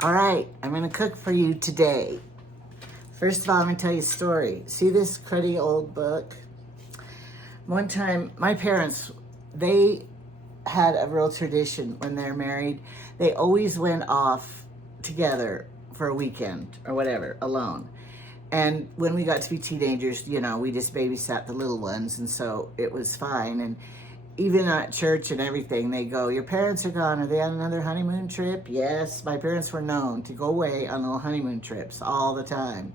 All right, I'm gonna cook for you today. First of all, I'm gonna tell you a story. See this cruddy old book? One time, my parents, they had a real tradition when they're married. They always went off together for a weekend or whatever, alone. And when we got to be teenagers, we just babysat the little ones, and so it was fine. And even at church and everything, they go, your parents are gone. Are they on another honeymoon trip? Yes, my parents were known to go away on little honeymoon trips all the time.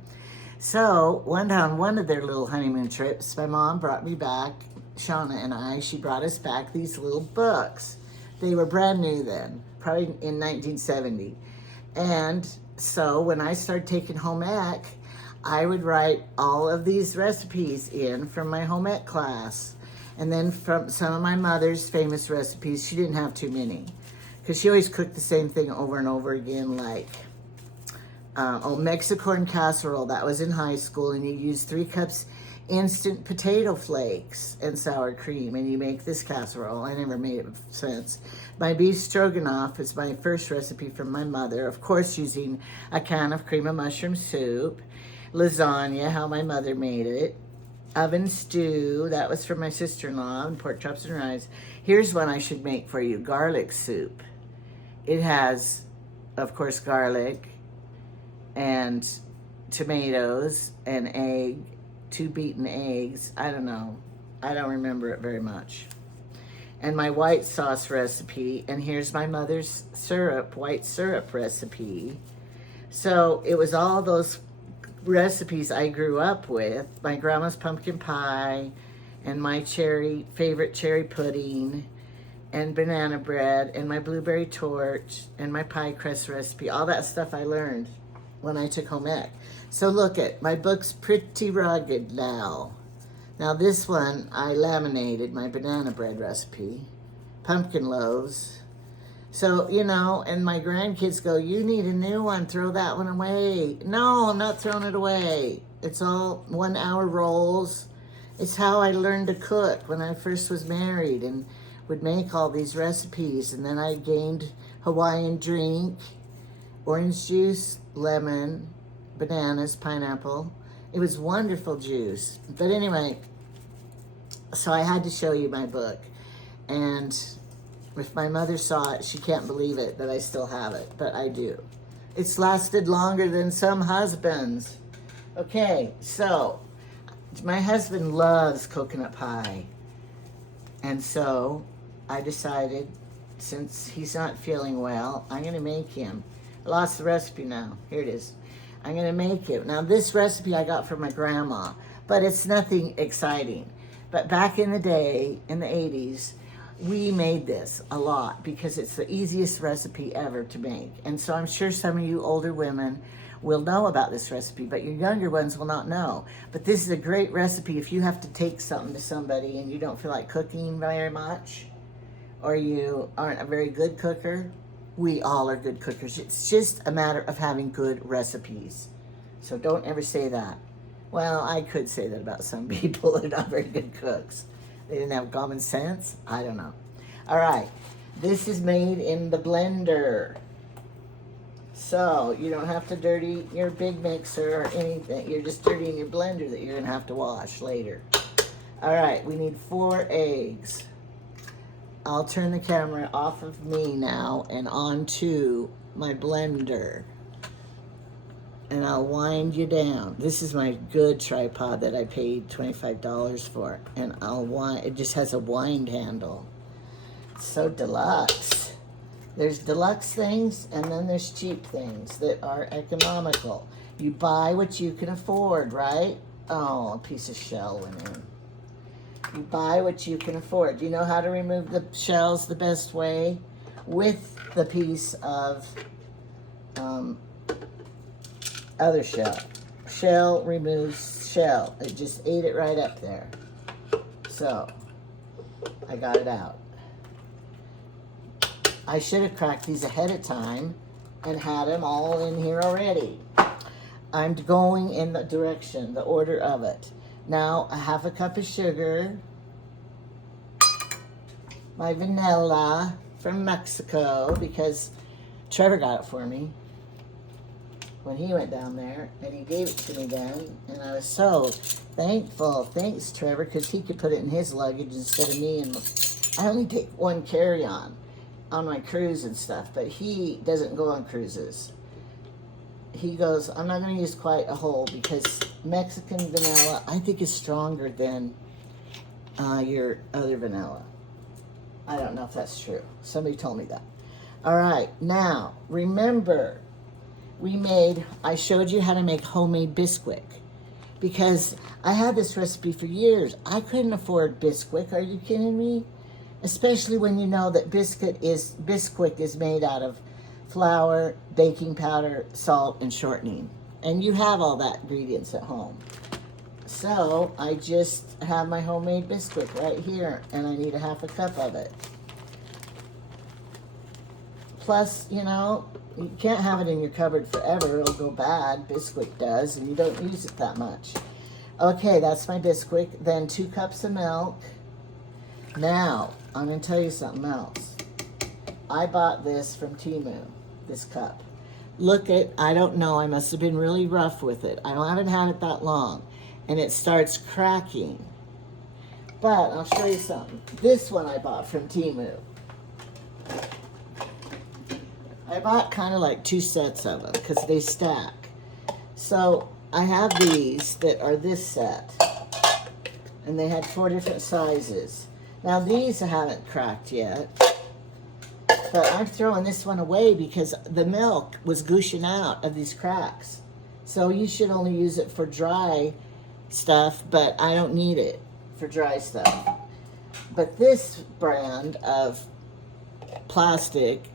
So one time, one of their little honeymoon trips, my mom brought me back, Shauna and I, she brought us back these little books. They were brand new then, probably in 1970. And so when I started taking home ec, I would write all of these recipes in from my home ec class. And then from some of my mother's famous recipes, she didn't have too many, because she always cooked the same thing over and over again, like Mexican casserole. That was in high school, and you use 3 cups instant potato flakes and sour cream, and you make this casserole. I never made it since. My beef stroganoff is my first recipe from my mother, of course using a can of cream of mushroom soup. Lasagna, how my mother made it. Oven stew, that was from my sister-in-law, and pork chops and rice. Here's one I should make for you, garlic soup. It has, of course, garlic and tomatoes, an egg, 2 beaten eggs. I don't know. I don't remember it very much. And my white sauce recipe, and here's my mother's syrup, white syrup recipe. So it was all those recipes I grew up with, my grandma's pumpkin pie and my favorite cherry pudding and banana bread and my blueberry torte and my pie crust recipe. All that stuff I learned when I took home ec. So look at, my book's pretty rugged now. Now this one, I laminated my banana bread recipe, pumpkin loaves. So, and my grandkids go, you need a new one, throw that one away. No, I'm not throwing it away. It's all 1 hour rolls. It's how I learned to cook when I first was married and would make all these recipes. And then I gained Hawaiian drink, orange juice, lemon, bananas, pineapple. It was wonderful juice. But anyway, so I had to show you my book. And if my mother saw it, she can't believe it that I still have it, but I do. It's lasted longer than some husbands. Okay, so my husband loves coconut pie. And so I decided, since he's not feeling well, I'm gonna make him. I lost the recipe now. Here it is. I'm gonna make it. Now this recipe I got from my grandma, but it's nothing exciting. But back in the day, in the 80s, we made this a lot because it's the easiest recipe ever to make. And so I'm sure some of you older women will know about this recipe, but your younger ones will not know. But this is a great recipe if you have to take something to somebody and you don't feel like cooking very much, or you aren't a very good cooker. We all are good cookers. It's just a matter of having good recipes. So don't ever say that. Well, I could say that about some people that are not very good cooks. They didn't have common sense? I don't know. All right, this is made in the blender. So you don't have to dirty your big mixer or anything. You're just dirtying your blender that you're gonna have to wash later. All right, we need 4 eggs. I'll turn the camera off of me now and onto my blender. And I'll wind you down. This is my good tripod that I paid $25 for. And I'll wind, it just has a wind handle. It's so deluxe. There's deluxe things and then there's cheap things that are economical. You buy what you can afford, right? Oh, a piece of shell went in. You buy what you can afford. Do you know how to remove the shells the best way? With the piece of other shell. Shell removes shell. It just ate it right up there. So, I got it out. I should have cracked these ahead of time and had them all in here already. I'm going in the direction, the order of it. Now, a 1/2 cup of sugar, my vanilla from Mexico, because Trevor got it for me. when he went down there, and he gave it to me then, and I was so thankful. Thanks, Trevor, because he could put it in his luggage instead of me, and I only take one carry-on on my cruise and stuff, but he doesn't go on cruises. He goes, I'm not going to use quite a whole because Mexican vanilla, I think, is stronger than your other vanilla. I don't know if that's true. Somebody told me that. All right, now, remember, I showed you how to make homemade Bisquick because I had this recipe for years. I couldn't afford Bisquick. Are you kidding me? Especially when you know that Bisquick is made out of flour, baking powder, salt, and shortening. And you have all that ingredients at home. So I just have my homemade Bisquick right here, and I need a half a cup of it. Plus, you know, you can't have it in your cupboard forever. It'll go bad. Bisquick does, and you don't use it that much. Okay, that's my Bisquick. Then 2 cups of milk. Now, I'm going to tell you something else. I bought this from Temu, this cup. Look I don't know, I must have been really rough with it. I haven't had it that long. And it starts cracking. But I'll show you something. This one I bought from Temu. I bought kind of like 2 sets of them because they stack. So I have these that are this set. And they had 4 different sizes. Now these haven't cracked yet, but I'm throwing this one away because the milk was gushing out of these cracks. So you should only use it for dry stuff, but I don't need it for dry stuff. But this brand of plastic,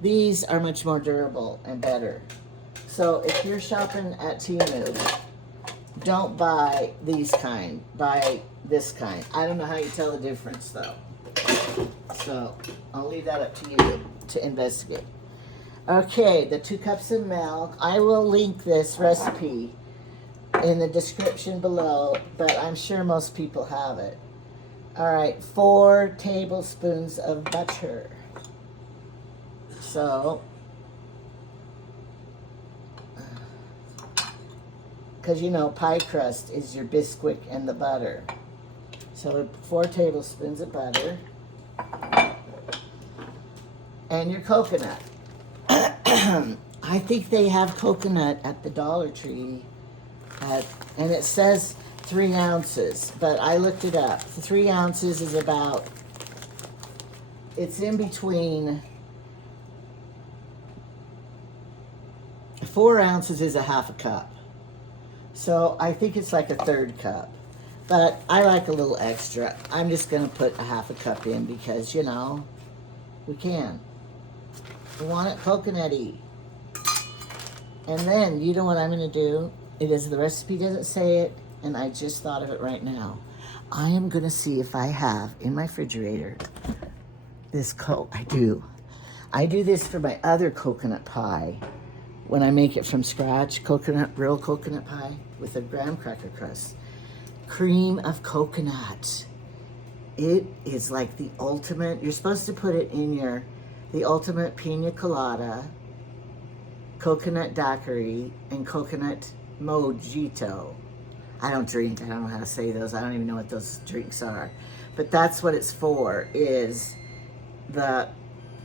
these are much more durable and better. So if you're shopping at Temu, don't buy these kind, buy this kind. I don't know how you tell the difference though. So I'll leave that up to you to investigate. Okay, the 2 cups of milk. I will link this recipe in the description below, but I'm sure most people have it. All right, 4 tablespoons of butter. So, because you know pie crust is your Bisquick and the butter. So 4 tablespoons of butter. And your coconut. I think they have coconut at the Dollar Tree. And it says 3 ounces, but I looked it up. 3 ounces is about, it's in between, 4 ounces is a half a cup. So I think it's like a 1/3 cup. But I like a little extra. I'm just going to put a half a cup in because, you know, we can. We want it coconutty. And then, you know what I'm going to do? It is, the recipe doesn't say it, and I just thought of it right now. I am going to see if I have in my refrigerator this I do. I do this for my other coconut pie. When I make it from scratch, real coconut pie with a graham cracker crust. Cream of coconut. It is like the ultimate, you're supposed to put it in the ultimate pina colada, coconut daiquiri, and coconut mojito. I don't drink, I don't know how to say those. I don't even know what those drinks are. But that's what it's for, is the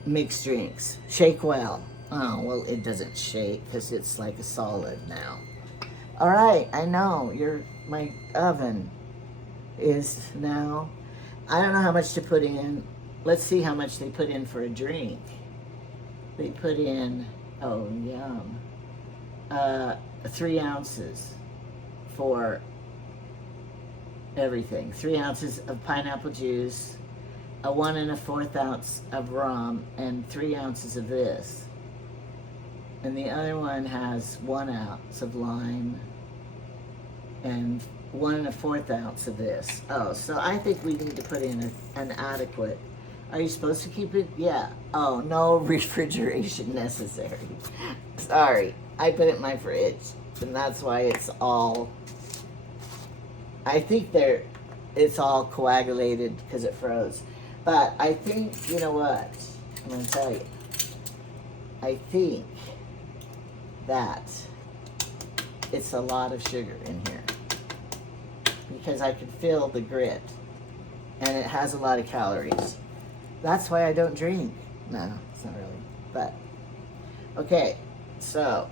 mixed drinks. Shake well. Oh, well, it doesn't shake because it's like a solid now. All right, I know, my oven is now, I don't know how much to put in. Let's see how much they put in for a drink. They put in, oh, yum, 3 ounces for everything. 3 ounces of pineapple juice, a 1 1/4 ounce of rum, and 3 ounces of this. And the other one has 1 ounce of lime and 1 1/4 ounce of this. Oh, so I think we need to put in an adequate. Are you supposed to keep it? Yeah. Oh, no refrigeration necessary. Sorry, I put it in my fridge, and that's why it's all, I think it's all coagulated because it froze. But I think, you know what? I'm going to tell you. I think that it's a lot of sugar in here because I can feel the grit, and it has a lot of calories. That's why I don't drink. No, it's not really, but okay. So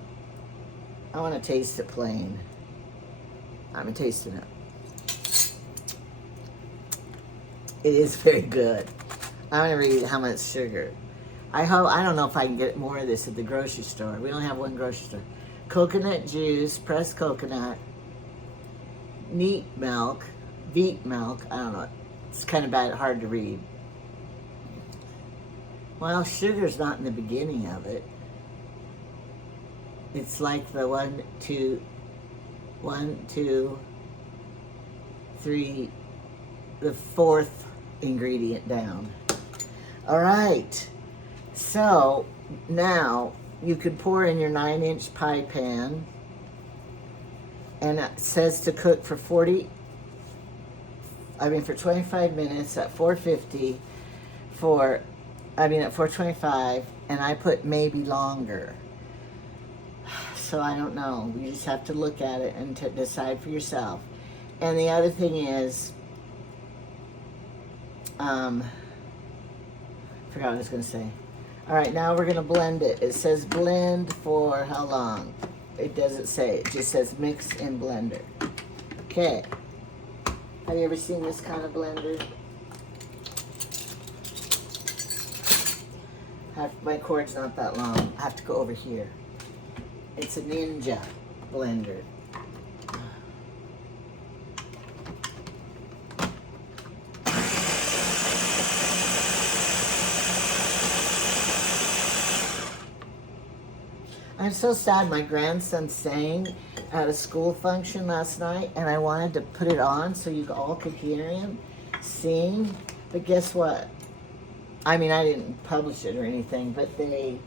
I want to taste it plain. I'm tasting it. It is very good. I'm gonna read how much sugar. I don't know if I can get more of this at the grocery store. We only have one grocery store. Coconut juice, pressed coconut, neat milk, beet milk. I don't know. It's kind of hard to read. Well, sugar's not in the beginning of it. It's like the 1, 2, 3, the fourth ingredient down. All right. So now you could pour in your 9-inch pie pan, and it says to cook for 25 minutes at 450 at 425, and I put maybe longer. So I don't know. You just have to look at it and decide for yourself. And the other thing is, forgot what I was going to say. All right, now we're going to blend it. It says blend for how long? It doesn't say. It just says mix in blender. Okay. Have you ever seen this kind of blender? My cord's not that long. I have to go over here. It's a Ninja blender. I'm so sad. My grandson sang at a school function last night, and I wanted to put it on so you all could hear him sing. But guess what? I mean, I didn't publish it or anything, but they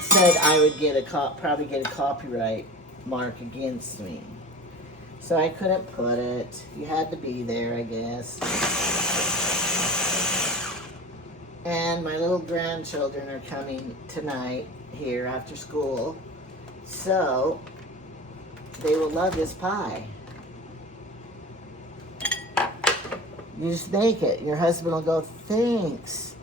said I would get probably get a copyright mark against me. So I couldn't put it. You had to be there, I guess. And my little grandchildren are coming tonight here after school, so they will love this pie. You just make it. Your husband will go, thanks.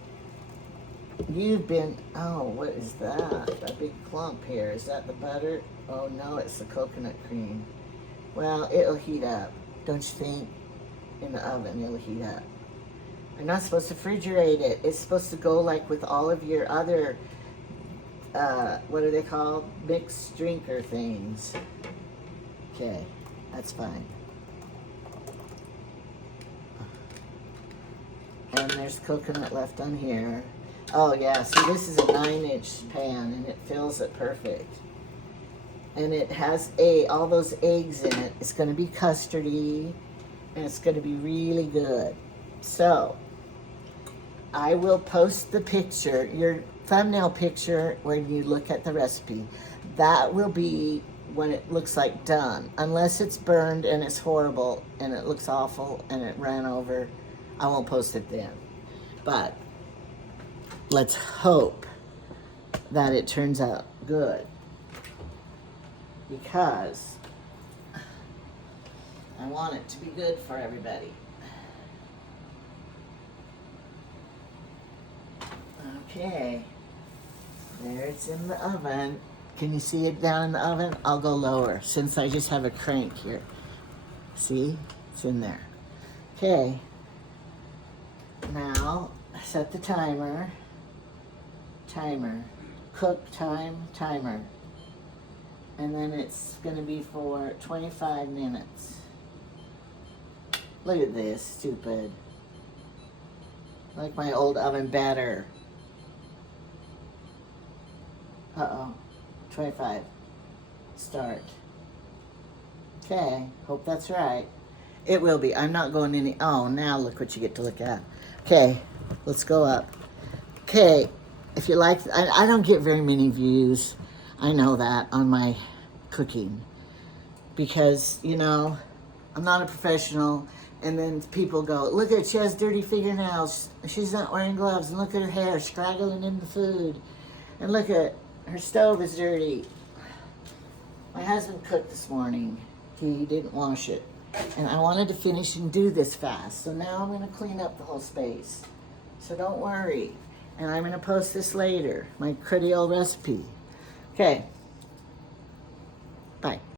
You've been, oh, what is that? A big clump here. Is that the butter? Oh no, it's the coconut cream. Well, it'll heat up, don't you think? In the oven, it'll heat up. You're not supposed to refrigerate it. It's supposed to go like with all of your other what are they called? Mixed drinker things. Okay, that's fine. And there's coconut left on here. Oh yeah, see this is a 9-inch pan and it fills it perfect. And it has all those eggs in it. It's gonna be custardy and it's gonna be really good. So, I will post the picture, your thumbnail picture when you look at the recipe. That will be when it looks like done. Unless it's burned and it's horrible and it looks awful and it ran over, I won't post it then. But let's hope that it turns out good, because I want it to be good for everybody. Okay, there it's in the oven. Can you see it down in the oven? I'll go lower since I just have a crank here. See, it's in there. Okay, now set the timer. Cook time, timer. And then it's gonna be for 25 minutes. Look at this, stupid. Like my old oven better. Uh-oh, 25, start. Okay, hope that's right. It will be, I'm not going any, oh, now look what you get to look at. Okay, let's go up. Okay, if you like, I don't get very many views, I know that, on my cooking. Because, you know, I'm not a professional, and then people go, look at, she has dirty fingernails, she's not wearing gloves, and look at her hair scraggling in the food. And look at, her stove is dirty. My husband cooked this morning. He didn't wash it. And I wanted to finish and do this fast. So now I'm gonna clean up the whole space. So don't worry. And I'm gonna post this later, my cruddy old recipe. Okay, bye.